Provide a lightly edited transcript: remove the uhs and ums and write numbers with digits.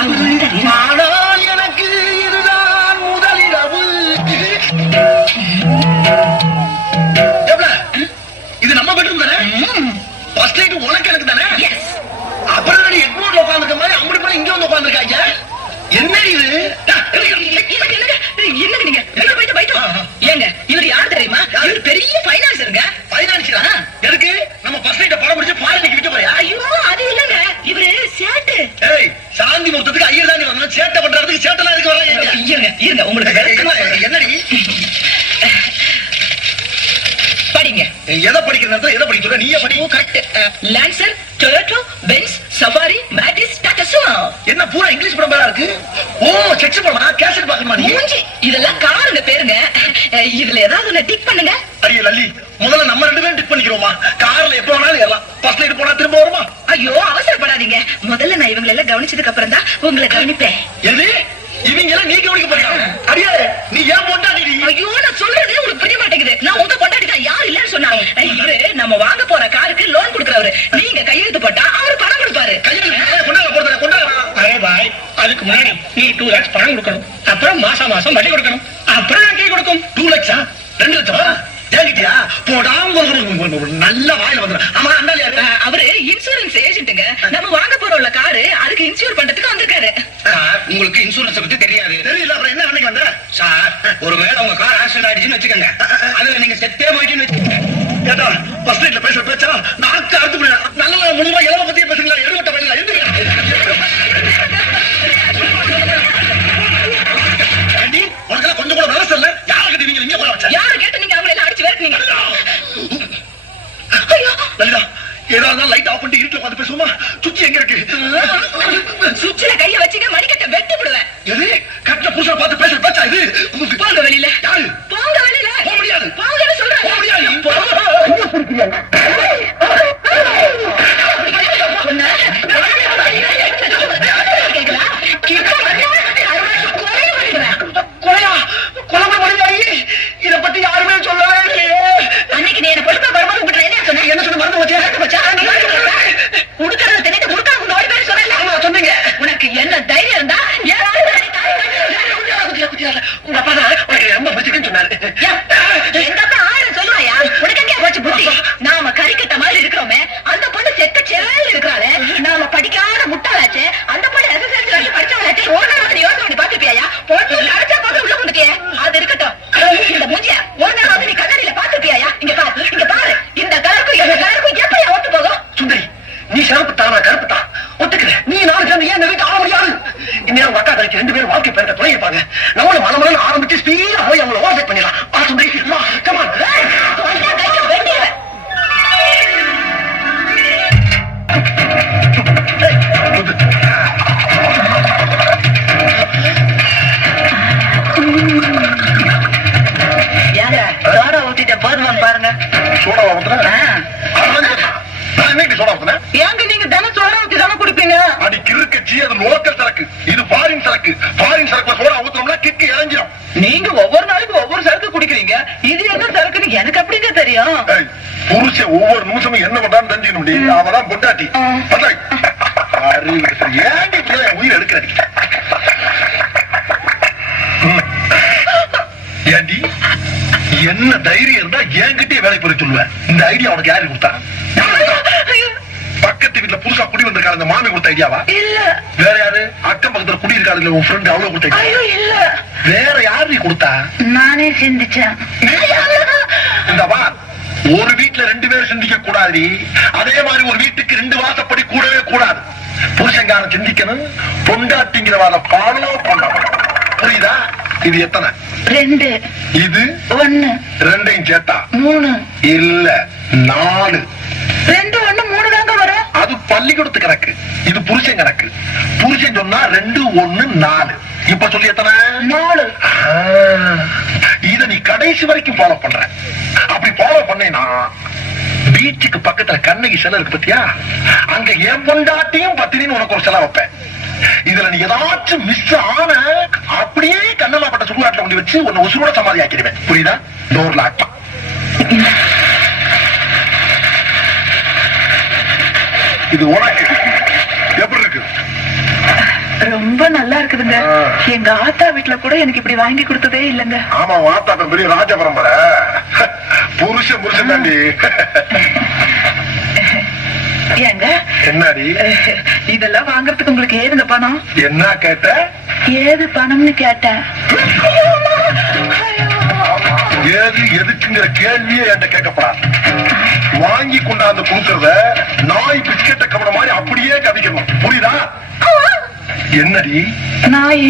ஆனால் எனக்கு இதுதான் முதலிரவு. இது நம்ம பெட்ரூம் தானே? ஃபர்ஸ்ட் நைட் உனக்கு எனக்கு தானே? அப்புறம் நான் எக்மோர்ல உட்கார்ந்துக்க மாதிரி அப்படி போய் இங்க வந்து உட்கார்ந்துருக்காங்க. என்ன இது? என்னங்க நீங்க போயிட்டு போயிட்டு ஏங்க இவர் யார் தெரியுமா? இவர் பெரிய பைனான்சருங்க. பைனான்சியரா? எதுக்கு? நம்ம ஃபர்ஸ்ட் நைட்ட படம் முடிச்சு ஃபாரினுக்கு விட்டு போறியா? ஐயோ அது இல்லங்க, இவரு சேட்டு. ஏய், சாந்தி முகூர்த்தத்துக்கு ஐயர் தான் வரணும். சேட்டை பண்றதுக்கு சேட்டெல்லாம் இருக்கு வர்றாங்க. இருங்க உங்களுக்கு என்னடி படிங்க. எதை படிக்கிறது? எதை படிக்க சொல்ற? நீயே படி. Correct. Lancer, Toyota, Benz, Safari, Matiz, Tata Sumo. என்ன பூரா இங்கிலீஷ் படம் பேரா இருக்கு? ஓ, செக்ஸ் படமா? கேசட் பாக்கணுமா நீ? மூஞ்சி, இதெல்லாம் காருங்க பேருங்க. இதுல ஏதாவது ஒண்ணு டிக் பண்ணுங்க. அடியே லல்லி, முதல்ல நம்ம ரெண்டு பேரும் டிக் பண்ணிக்கிறோமா? கார்ல எப்ப வேணாலும் ஏறலாம். ஃபர்ஸ்ட் நைட் போனா திரும்ப வருமா? ஐயோ அவசரப்படாதீங்க. முதல்ல நான் இவங்களை எல்லாம் கவனிச்சதுக்கு அப்புறம் தான் உங்களை கவனிப்பேன். எது? இவங்க எல்லாம் நீ கவனிக்க போறியா? அடியே, நீ ஏன் பொண்டாட்டி? ஐயோ நான் சொல்றது உங்களுக்கு புரிய மாட்டேங்குது. நான் உங்க பொண்டாட்டி தான். யார் இல்லன்னு சொன்னாங்க. இவரு நம்ம வாங்க போற காருக்கு லோன் கொடுக்கறவரு. நீங்க கையெழுத்து போட்டா அவரு பணம் கொடுப்பாரு. கையெழுத்து கொண்டாங்க போறத கொண்டாங்க. அரே பாய், அதுக்கு முன்னாடி நீ 2 lakhs பணம் கொடுக்கணும். அப்புறம் மாசம் வட்டி கொடுக்கணும். அப்புறம் நான் கை கொடுக்கும். 2 லட்சம் 2 லட்சமா? ஏங்கிட்டியா? போடாம நல்ல வாயில வந்துடும். ஆமா, அந்த அவரு இன்சூரன்ஸ் ஏஜென்ட்டுங்க. நம்ம வாங்க போறோம்ல காரு, அதுக்கு இன்சூர் பண்றதுக்கு வந்திருக்காரு. சார், உங்களுக்கு இன்சூரன்ஸ் பத்தி தெரியாது. தெரியல, அப்புறம் என்ன நினைக்க வந்த? சார், ஒருவேளை உங்க கார் ஆக்சிடென்ட் ஆயிடுச்சுன்னு வச்சுக்கோங்க, அதுல நீங்க செத்தே போயிட்டுன்னு வச்சுக்கோங்க. கேட்டா ஃபர்ஸ்ட் நைட்ல பேசுற பேச்சா நாக்கு அறுத்து போயிடும். நல்ல முழுவா இளவ பத்தியே பேசுங்களா? எடுவட்ட வழியில எந்திரிக்கா. உனக்கெல்லாம் கொஞ்சம் கூட விவசாய இல்ல. யாரு கிட்ட நீங்க இங்க போற வச்சா? யாரு கேட்டு நீங்க அவங்களை எல்லாம் அடிச்சு விரட்டுனீங்க? லலிதா, ஏதாவது லைட் ஆஃப் பண்ணிட்டு இருட்டுல பார்த்து பேசுவோமா? சுச்சி எங்க இருக்கு? சுவிட்ச்ல கைய வச்சுக்க மணிக்கட்ட வெட்டி விடுவேன். எது? கட்டின புருஷனை பார்த்து பேசுற பேச்சா இது? போங்க வெளியில. யாரு? போங்க வெளியில. போக முடியாது. போங்கன்னு சொல்றேன். போக முடியாது. கொலையா? கொலை முடியாது. இத பத்தி யாருமே சொல்லவே இல்லையே. அன்னைக்கு நீ என்ன பொறுப்பா வரும்போது உங்ககிட்ட என்ன சொன்ன? என்ன சொன்ன மறந்து வச்சா? உடுக்கறத தின்னுட்டு உடுக்காம ஓடி போய் சொன்னல. ஆமா சொன்னீங்க. உனக்கு என்ன தைரியம் இருந்தா உங்க அப்பா தான் உனக்கு ரொம்ப பிடிச்சிருக்குன்னு சொன்னாரு. எங்க அப்பா 1000 சொல்லுவாயா? உனக்கு எங்க போச்சு புத்தி? நாம கறிக்கட்ட மாதிரி இருக்கிறோமே, அந்த பொண்ணு செக்க செல்ல இருக்கிறாளே, நாம படிக்காத முட்டாளாச்சு, அந்த பொண்ணு எஸ்எஸ்எல்சி வரைக்கும் படிச்சவளாச்சு. ஒரு நாள் வந்து யோசனை பண்ணி பாத்துப்பியா? பொண்ணு கரைச்சா பார்த்து உள்ள கொண்டுட்டியே. அது இருக்கட்டும். இந்த மூஞ்சிய ஒரு நாள் வந்து நீ கண்ணாடியில பாத்துப்பியா? இங்க பாரு, இங்க பாரு. இந்த கலருக்கும் இந்த கலருக்கும் எப்படி ஒத்து போகும்? சுந்தரி, நீ சிறப்பு தானா? கருப்பு தான் ஒத்துக்கிறேன். நீ நாலு சேர்ந்து ஏன் வீட்டு ஆக முடியாது? இன்னும் உங்க அக்கா தனிக்கு 2 பேரும் வாழ்க்கை பேர துணையிருப்பாங்க. நம்மளும் மனமனு ஆரம்பிச்சு ஸ்பீடா போய் அவங்களை ஓவர்டேக் பண்ணிடலாம். சுந்தரி, கமான். சோடா ஊத்திட்ட போதுமான்னு பாருங்க. சோடா ஊத்துறேன். சோடா ஊத்துறேன். ஏங்க நீங்க தினம் சோடா ஊத்தி தானே குடிப்பீங்க? அடி கிறுக்கச்சி, அது லோக்கல் சரக்கு. இது ஃபாரின் சரக்கு. ஃபாரின் சரக்குல சோடா ஊத்துறோம்னா கிக்கு இறங்கிடும். நீங்க ஒவ்வொரு நாளைக்கு ஒவ்வொரு சரக்கு குடிக்கிறீங்க. இது என்ன சரக்குன்னு எனக்கு அப்படிங்க தெரியும். புருஷன் ஒவ்வொரு நிமிஷமும் என்ன பண்றான்னு தெரிஞ்சுக்க முடியும். அவதான் பொண்டாட்டி. ஏன் உயிர் எடுக்கிறேன்? ஏண்டி, என்ன தைரியம் இருந்தா என்கிட்டயே வேலை போய் சொல்லுவேன். இந்த ஐடியா உனக்கு யாரு கொடுத்தா? பக்கத்து வீட்டுல புதுசா குடி வந்திருக்காரு, அந்த மாமி கொடுத்த ஐடியாவா? இல்ல. வேற யாரு? அக்கம் பக்கத்துல குடி இருக்காரு, உன் ஃப்ரெண்ட் அவ்வளவு கொடுத்த ஐடியா? இல்ல. வேற யாரு நீ கொடுத்தா? நானே சிந்திச்சேன். இந்தவா, ஒரு வீட்டுல 2 பேர் சிந்திக்க கூடாது. அதே மாதிரி ஒரு வீட்டுக்கு 2 வாசப்படி கூடவே கூடாது. புருஷங்காரன் சிந்திக்கணும், பொண்டாட்டிங்கிறவாத ஃபாலோ பண்ணணும். புரியுதா? இது எத்தனை? 2. இது 1. 2ஐயும் சேர்த்தா 3. இல்ல 4. 2 1 3 தாங்க வரும். அது பள்ளிக்கூடத்து கணக்கு. இது புருஷன் கணக்கு. புருஷன் சொன்னா 2 1 4. இப்ப சொல்லி எத்தனை? 4. இத நீ கடைசி வரைக்கும் ஃபாலோ பண்ற. அப்படி ஃபாலோ பண்ணேனா பீச்சுக்கு பக்கத்துல கண்ணகி சிலை இருக்கு பத்தியா? அங்க என் பொண்டாட்டியும் பத்தினின்னு உனக்கு ஒரு சிலை வைப்பேன். இதுல நீ ஏதாச்சும் மிஸ் ஆன அப்படியே கண்ணம்மா பட்ட சுடுகாட்டுல கொண்டு வச்சு உன்னை உசுரோட சமாதி ஆக்கிடுவேன். புரியுதா? டோர்ல ஆட்டம். இது உனக்கு எப்படி இருக்கு? ரொம்ப நல்லா இருக்குதுங்க. எங்க ஆத்தா வீட்டுல கூட எனக்கு இப்படி வாங்கி கொடுத்ததே இல்லங்க. ஆமா வாத்தா பெரிய ராஜ பரம்பரை. புருஷன் தாண்டி. ஏங்க என்னடி இதெல்லாம் வாங்குறதுக்கு உங்களுக்கு ஏதுங்க பணம்? என்ன கேட்ட? ஏது பணம்னு கேட்டேன். ஏது எதுக்குங்கிற கேள்வியே என்கிட்ட கேட்கப்படாது. வாங்கி கொண்டாந்து கொடுக்கறத நாய் பிஸ்கெட்ட கவன மாதிரி அப்படியே கவிக்கணும். புரியுதா? என்னடி நாய்